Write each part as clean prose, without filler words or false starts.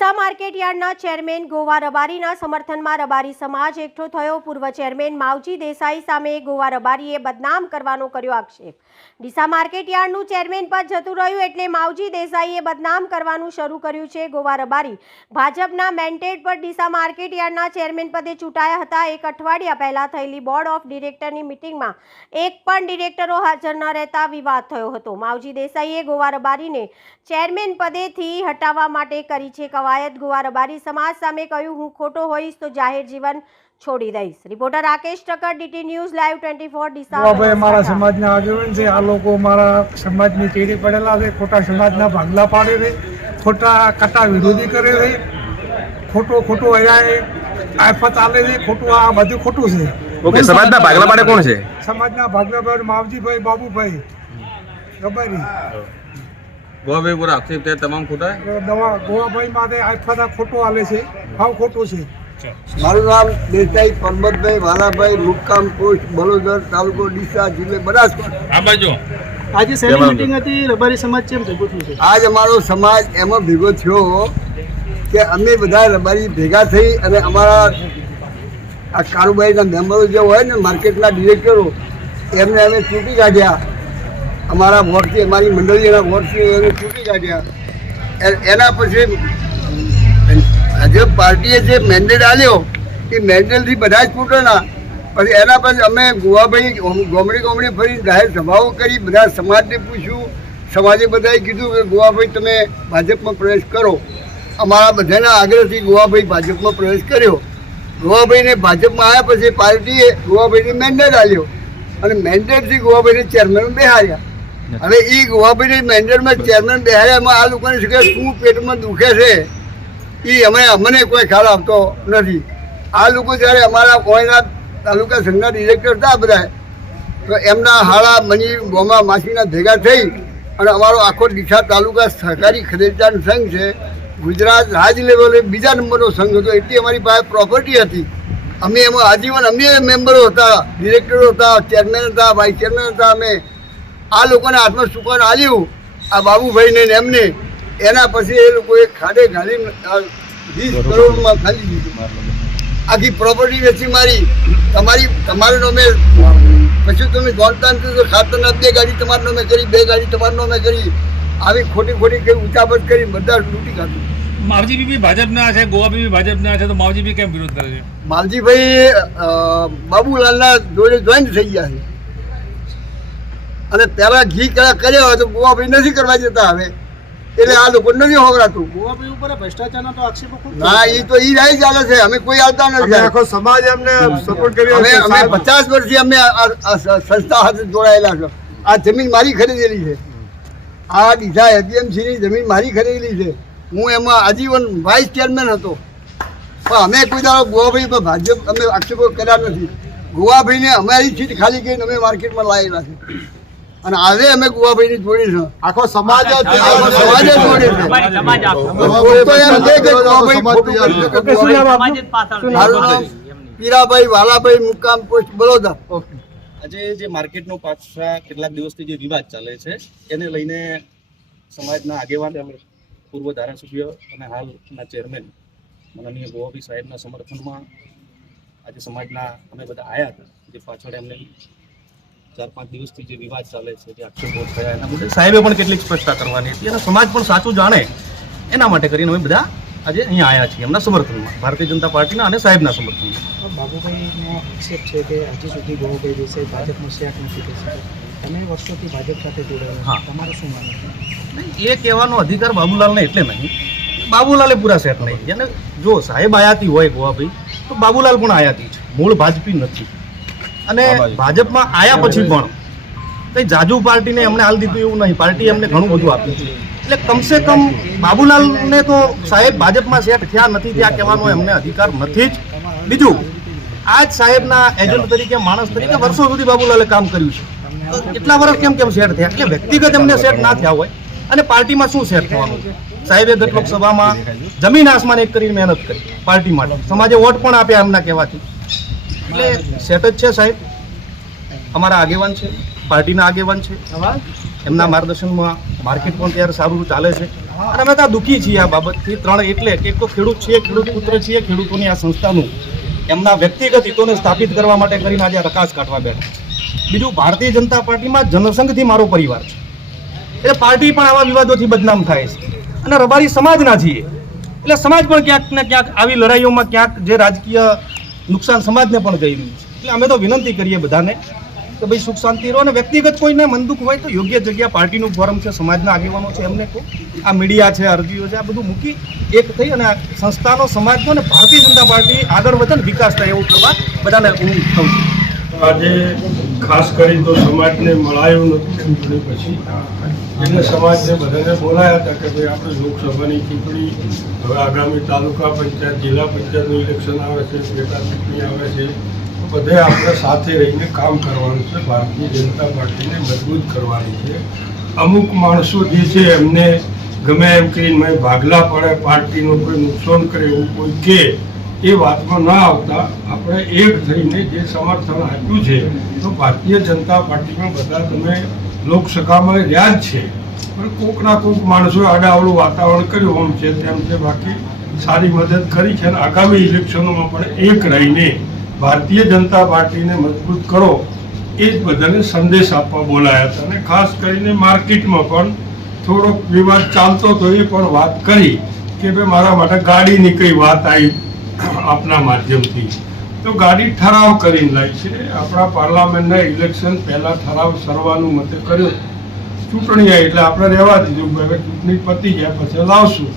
Deesa market યાર્ડના chairman Goa રબારીના સમર્થનમાં રબારી સમાજ એકઠો થયો। પૂર્વ ચેરમેન માવજી દેસાઈ સામે ગોવા રબારીએ બદનામ કરવાનો કર્યો આક્ષેપ। ડીસા માર્કેટ યાર્ડનું ચેરમેન પદ જતું રહ્યું એટલે માવજી દેસાઈએ બદનામ કરવાનું શરૂ કર્યું છે। ગોવા રબારી ભાજપના મેન્ડેટ પર ડીસા માર્કેટ યાર્ડના ચેરમેન પદે ચૂંટાયા હતા। એક અઠવાડિયા પહેલા થયેલી બોર્ડ ઓફ ડિરેક્ટરની મિટિંગમાં એક પણ ડિરેક્ટરો હાજર ન રહેતા વિવાદ થયો હતો। માવજી દેસાઈએ ગોવા રબારીને ચેરમેન પદેથી હટાવવા માટે કરી છે કવાયત। ગોવા રબારી સમાજ સામે કહ્યું, હું ખોટો હોઈશ તો જાહેર જીવન છોડી દઈશ। Reporter Rakesh Takar, DT news live 24 Deesa. ભાઈ અમારા સમાજના આગેવાન છે, આ લોકો મારા સમાજની ચેડી પડેલા છે, ખોટા સમાજના ભાગલા પાડે છે, ખોટા કટા વિરોધી કરે છે, ખોટું અહીંયા આફત આલે છે, ખોટું આ બધું ખોટું છે। ઓકે, સમાજના ભાગલા પાડે કોણ છે? સમાજના ભાગલા પાડે માવજીભાઈ, બાબુભાઈ રબારી। ગોવાભાઈ પૂરા આક્ષેપ છે તમામ ખોટા દવા ગોવાભાઈ માટે આફત ખોટું આલે છે, ભાવ ખોટું છે। મારું નામ દેસાઈ પરબતભાઈ વાલાભાઈ, મુકામ પોસ્ટ બલોદર, તાલુકો ડીસા, જિલ્લો બનાસકાંઠા। આ બાજુ આજે સેની મીટિંગ હતી, રબારી સમાજ કેમ ભેગો થયો છે? આજ અમારો સમાજ એમાં ભેગો થયો કે અમે બધા રબારી ભેગા થઈ અને અમારા આ કારોબારીના મેમ્બરો જે હોય ને, માર્કેટના ડિરેક્ટરો, એમને અમે ચૂંટી કાઢ્યા। અમારા વોર્ડથી, અમારી મંડળીના વોર્ડથી એને ચૂંટી કાઢ્યા। એના પછી ભાજપ પાર્ટીએ જે મેન્ડેટ આપ્યો એ મેન્ડેટથી બધા જ છૂટેલા। પછી એના પછી અમે ગોવાભાઈ ગોમડી ફરી જાહેર સભાઓ કરી, બધા સમાજને પૂછ્યું, સમાજે બધાએ કીધું કે ગોવાભાઈ તમે ભાજપમાં પ્રવેશ કરો। અમારા બધાના આગ્રહથી ગોવાભાઈ ભાજપમાં પ્રવેશ કર્યો। ગોવાભાઈને ભાજપમાં આવ્યા પછી પાર્ટીએ ગોવાભાઈને મેન્ડેટ આપ્યો અને મેન્ડેટથી ગોવાભાઈને ચેરમેન બેહાડ્યા। હવે એ ગોવાભાઈને મેન્ડેટમાં ચેરમેન બેહાડ્યા, એમાં આ લોકોને શું કે શું પેટમાં દુખે છે એ અમને કોઈ ખ્યાલ આવતો નથી। આ લોકો જ્યારે અમારા કોઈના તાલુકા સંઘના ડિરેક્ટર હતા બધા, તો એમના હાળા મની ગોમા માસીના ભેગા થઈ અને અમારો આખો ડીસા તાલુકા સહકારી ખરીદદાર સંઘ છે, ગુજરાત રાજ લેવલે બીજા નંબરનો સંઘ હતો। એટલી અમારી પાસે પ્રોપર્ટી હતી। અમે એમાં આજીવન અમે મેમ્બરો હતા, ડિરેક્ટરો હતા, ચેરમેન હતા, વાઇસ ચેરમેન હતા। અમે આ લોકોને હાથમાં સુકાન આલ્યું, આ બાબુભાઈને ને એમને। એના પછી એ લોકોએ ખાડે ઘાલી 20 કરોડમાં ખાલી દીધું, આખી પ્રોપર્ટી વેચી મારી। તમારું નામે પછી તમે ગોળતા નથી તો ખાતરના 2 ગાડી તમારા નામે કરી, 2 ગાડી તમારા નામે કરી, આવી ખોટી કઈ ઉચાપત કરી, બધા લૂંટી કાઢ્યું। માવજી બી ભાજપના છે, ગોવા બી ભાજપના છે, તો માવજી બી કેમ વિરોધ કરે છે? માવજીભાઈ બાબુલાલના જોડે જોઈન્ટ થઈ ગયા છે અને પહેલા ઘી કર્યા હોય તો ગોવાભાઈ નથી કરવા જતા હવે, એટલે આ લોકો નથી હોવરાતું। ગોવાભાઈ ઉપર ભ્રષ્ટાચારના તો આક્ષેપો ખૂબ ના, એ તો ઈ રાઈ ચાલે છે, અમે કોઈ આવતા નથી। આખો સમાજ એમને સપોર્ટ કર્યો। અમે 50 વર્ષથી અમે આ સંસ્થા સાથે જોડાયેલા છો। આ જમીન મારી ખરીદેલી છે, આ ડીસા એપીએમસીની જમીન મારી ખરીદેલી છે। હું એમાં આજીવન વાઇસ ચેરમેન હતો, પણ અમે કોઈ દાડો ગોવાભાઈ પર ભાજપ અમે આક્ષેપો કર્યા નથી। ગોવાભાઈને અમારી સીટ ખાલી કરીને અમે માર્કેટમાં લાવેલા છે અને આજે અમે ગોવાભાઈની જોડી છે, આખો સમાજ જોડે છે। પીરાભાઈ વાલાભાઈ, મુકામ પોસ્ટ બલોદર। આજે જે માર્કેટનો પાછા કેટલાક દિવસથી જે વિવાદ ચાલે છે એને લઈને સમાજના આગેવાન, પૂર્વ ધારાસભ્ય અને હાલના ચેરમેન માનનીય ગોવાભાઈ સાહેબના સમર્થનમાં આજે સમાજના અમે બધા આવ્યા હતા। જે પાછળ એમને 4-5 દિવસથી જે વિવાદ ચાલે છે, જે આક્ષેપો થયા, એના મુદ્દે સાહેબે પણ કેટલીક સ્પષ્ટતા કરવાની હતી અને સમાજ પણ સાચું જાણે એના માટે કરીને અમે બધા આજે અહીંયા આવ્યા છીએ એમના સમર્થનમાં, ભારતીય જનતા પાર્ટીના અને સાહેબના સમર્થનમાં। બાબુભાઈનો આક્ષેપ છે કે હજી સુધી ગોવાભાઈ દેસાઈ ભાજપમાં સેટ નથી થઈ શકે। તમે વર્ષોથી ભાજપ સાથે જોડાયેલા, હા, તમારું શું માનવું છે? નહીં, એ કહેવાનો અધિકાર બાબુલાલને એટલે નહીં, બાબુલાલે પૂરા સેટ નહીં। જેને જો સાહેબ આયાતી હોય ગોવાભાઈ, તો બાબુલાલ પણ આયાતી છે, મૂળ ભાજપી નથી। અને ભાજપમાં આવ્યા પછી પણ કંઈ જાજુ પાર્ટીને એમને હાલ દીધું એવું નહીં, પાર્ટી એમને ઘણું બધું આપ્યું છે। એટલે કમસે કમ બાબુલાલને તો સાહેબ ભાજપમાં સેટ થયા નથી ત્યાં કહેવાનો એમને અધિકાર નથી જ। બીજું, આજ સાહેબના એજન્ટ તરીકે, માણસ તરીકે વર્ષો સુધી બાબુલાલે કામ કર્યું છે, એટલા વર્ષ કેમ સેટ થયા? એટલે વ્યક્તિગત એમને સેટ ના થયા હોય અને પાર્ટીમાં શું સેટ થવાનું? સાહેબે ગત લોકસભામાં જમીન આસમાન એક કરીને મહેનત કરી પાર્ટી માટે, સમાજે વોટ પણ આપ્યા એમના કહેવાથી। એટલે સેટ જ છે સાહેબ, અમારા આગેવાન છે, પાર્ટીના આગેવાન છે, એમના માર્ગદર્શનમાં માર્કેટ પણ ત્યારે સારું ચાલે છે। અને અમે ત્યાં દુઃખી છીએ આ બાબતથી. ત્રણ એટલે કે એક તો ખેડૂત છીએ, ખેડૂત પુત્ર છીએ, ખેડૂતોની આ સંસ્થાનું એમના વ્યક્તિગત હિતોને સ્થાપિત કરવા માટે કરીને આજે રકાસ કાઢવા બેઠા. બીજું, ભારતીય જનતા પાર્ટીમાં જનસંઘથી મારો પરિવાર છે, એટલે પાર્ટી પણ આવા વિવાદોથી બદનામ થાય છે. અને રબારી સમાજના છીએ એટલે સમાજ પણ ક્યાંક ને ક્યાંક આવી લડાઈઓમાં ક્યાંક જે રાજકીય નુકસાન સમાજને પણ જઈ રહ્યું છે. એટલે અમે તો વિનંતી કરીએ બધાને કે ભાઈ સુખ શાંતિ રહો, અને વ્યક્તિગત કોઈને મન દુઃખ હોય તો યોગ્ય જગ્યા પાર્ટીનું ફોરમ છે, સમાજના આગેવાનો છે, એમને કહો. આ મીડિયા છે, અરજીઓ છે, આ બધું મૂકી એક થઈ અને આ સંસ્થાનો, સમાજનો અને ભારતીય જનતા પાર્ટી આગળ વધે ને વિકાસ થાય એવું કરવા બધાને હું કહું છું. આજે ખાસ કરી તો સમાજને મળાયું નહોતું ચૂંટણી પછી, એટલે સમાજને બધાને બોલાયા હતા કે ભાઈ આપણે લોકસભાની ચૂંટણી, હવે આગામી તાલુકા પંચાયત, જિલ્લા પંચાયતનું ઇલેક્શન આવે છે, પેટા ચૂંટણી આવે છે, તો બધે આપણે સાથે રહીને કામ કરવાનું છે. ભારતીય જનતા પાર્ટીને મજબૂત કરવાની છે. અમુક માણસો જે છે એમને ગમે એમ કહીને ભાગલા પડે, પાર્ટીનું કોઈ નુકસાન કરે એવું કોઈ કે એ વાતમાં ના આવતા આપણે એક થઈને જે સમર્થન આપ્યું છે, તો ભારતીય જનતા પાર્ટીમાં બધા તમે લોકસભામાં રહ્યા જ છે, પણ કોકના કોક માણસોએ આડાઅવળું વાતાવરણ કર્યું આમ છે તેમ છે, બાકી સારી મદદ કરી છે. અને આગામી ઇલેક્શનોમાં પણ એક રહીને ભારતીય જનતા પાર્ટીને મજબૂત કરો એ જ બધાને સંદેશ આપવા બોલાયા હતા. અને ખાસ કરીને માર્કેટમાં પણ થોડોક વિવાદ ચાલતો હતો, એ પણ વાત કરી કે ભાઈ મારા માટે ગાડીની કઈ વાત આવી આપના માધ્યમથી, તો ગાડી ઠરાવ કરીને લાવી છે. આપણા પાર્લામેન્ટના ઇલેક્શન પહેલાં ઠરાવ સર્વાનુમતે કર્યો, ચૂંટણી આવી એટલે આપણે રહેવા દીધું, હવે ચૂંટણી પતી ગયા પછી લાવશું.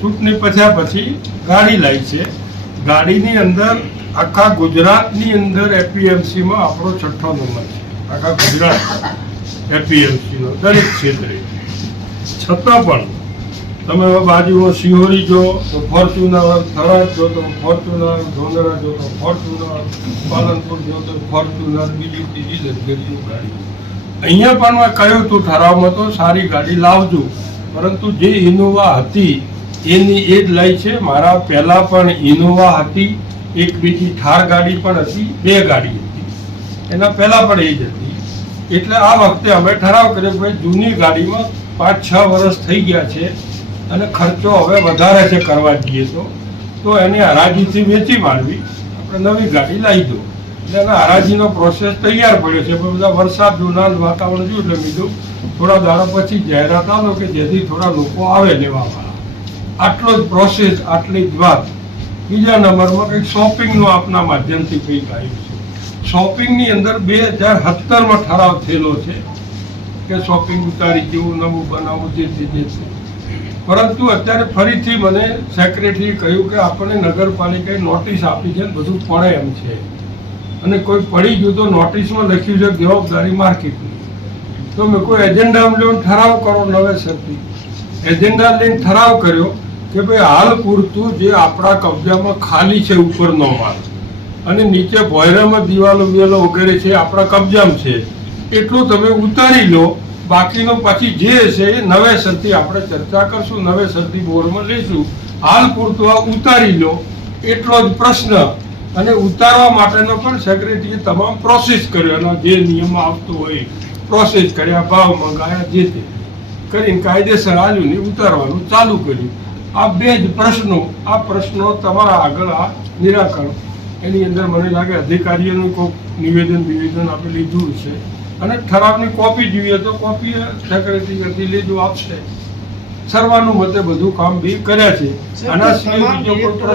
ચૂંટણી પત્યા પછી ગાડી લાવી છે. ગાડીની અંદર આખા ગુજરાતની અંદર એપીએમસીમાં આપણો 6ઠ્ઠો નંબર છે, આખા ગુજરાત એપીએમસીનો દરેક ક્ષેત્રે. છતાં પણ તમે બાજુમાં સિહોરી જો તો ફોર્ચ્યુનર, થરાદ જો તો ફોર્ચ્યુનર, ધોંધરા જો તો ફોર્ચ્યુનર, પાલનપુર જો તો ફોર્ચ્યુનર, બીજી ત્રીજી લક્ઝરીની ગાડી. અહીંયા પણ મેં કહ્યું હતું ઠરાવમાં તો સારી ગાડી લાવજો, પરંતુ જે ઇનોવા હતી એની એ જ લઈ છે. મારા પહેલાં પણ ઇનોવા હતી, એક બીજી થાર ગાડી પણ હતી, 2 ગાડી હતી, એના પહેલાં પણ એ જ હતી. એટલે આ વખતે અમે ઠરાવ કર્યો કે જૂની ગાડીમાં 5-6 વર્ષ થઈ ગયા છે અને ખર્ચો હવે વધારે છે કરવા જઈએ તો એને હરાજીથી વેચી મારવી, આપણે નવી ગાડી લાવી દો. એટલે એના હરાજીનો પ્રોસેસ તૈયાર પડ્યો છે, પણ બધા વરસાદનું વાતાવરણ જોયું એટલે બીજું થોડા દાડા પછી જાહેરાત આવો કે જેથી થોડા લોકો આવે લેવાવાળા. આટલો જ પ્રોસેસ, આટલી જ વાત. બીજા નંબરમાં કંઈક શોપિંગનું આપના માધ્યમથી કંઈક આવ્યું છે. શોપિંગની અંદર 2017માં ઠરાવ થયેલો છે કે શોપિંગ ઉતારી જેવું નવું બનાવવું જે છે. પરંતુ અત્યારે ફરીથી મને સેક્રેટરીએ કહ્યું કે આપણને નગરપાલિકાએ નોટિસ આપી છે, બધું પડે એમ છે, અને કોઈ પડી ગયું તો નોટિસમાં લખ્યું છે જવાબદારી માર્કેટની. તો મેં કોઈ એજન્ડામાં લઈને ઠરાવ કરો નવેસરથી. એજન્ડા લઈને ઠરાવ કર્યો કે ભાઈ હાલ પૂરતું જે આપણા કબજામાં ખાલી છે ઉપરનો માલ અને નીચે ભોયરામાં દિવાલો વિવાલો વગેરે છે આપણા કબજામાં છે, એટલું તમે ઉતારી લો, બાકીનો પછી જે હશે એ નવેસરથી આપણે ચર્ચા કરશું, નવેસરથી બોર્ડમાં લઈશું. હાલ પૂરતું આ ઉતારી લો એટલો જ પ્રશ્ન. અને ઉતારવા માટેનો પણ સેક્રેટરીએ તમામ પ્રોસેસ કર્યો, એનો જે નિયમ આવતો હોય પ્રોસેસ કર્યા, ભાવ મંગાયા, જે તે કરીને કાયદેસર આવ્યું ને ઉતારવાનું ચાલુ કર્યું. આ 2 જ પ્રશ્નો, આ પ્રશ્નો તમારા આગળ આ નિરાકરણ. એની અંદર મને લાગે અધિકારીઓનું કોઈક નિવેદન આપણે લીધું છે, અને ઠરાવની કોપી જોઈએ તો કોપી સેક્રેટરી લીધું આપશે. સર્વાનુમતે બધું કામ બી કર્યા છે. આના સિવાય બીજો કોઈ પ્રશ્ન